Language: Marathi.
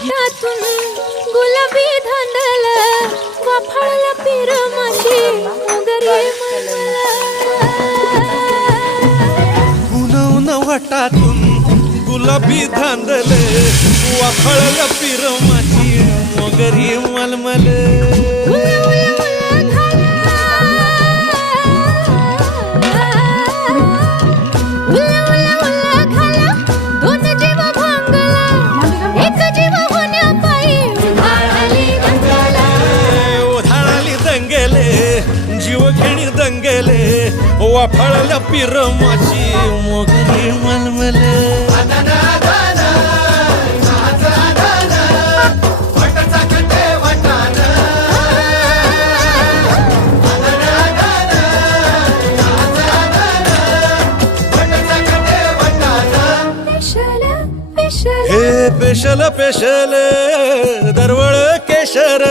वटातून गुलाबी धांदल वाफाळला पिर माझी मोगरी गुणवून वटातून गुलाबी धांदल वाफळलं पिर माझी मोगरी मलमल जीवघेणी दंगले वाफळल्या पिर माझी मोगरी मलमल हे पेशल पेशल दरवळ केशर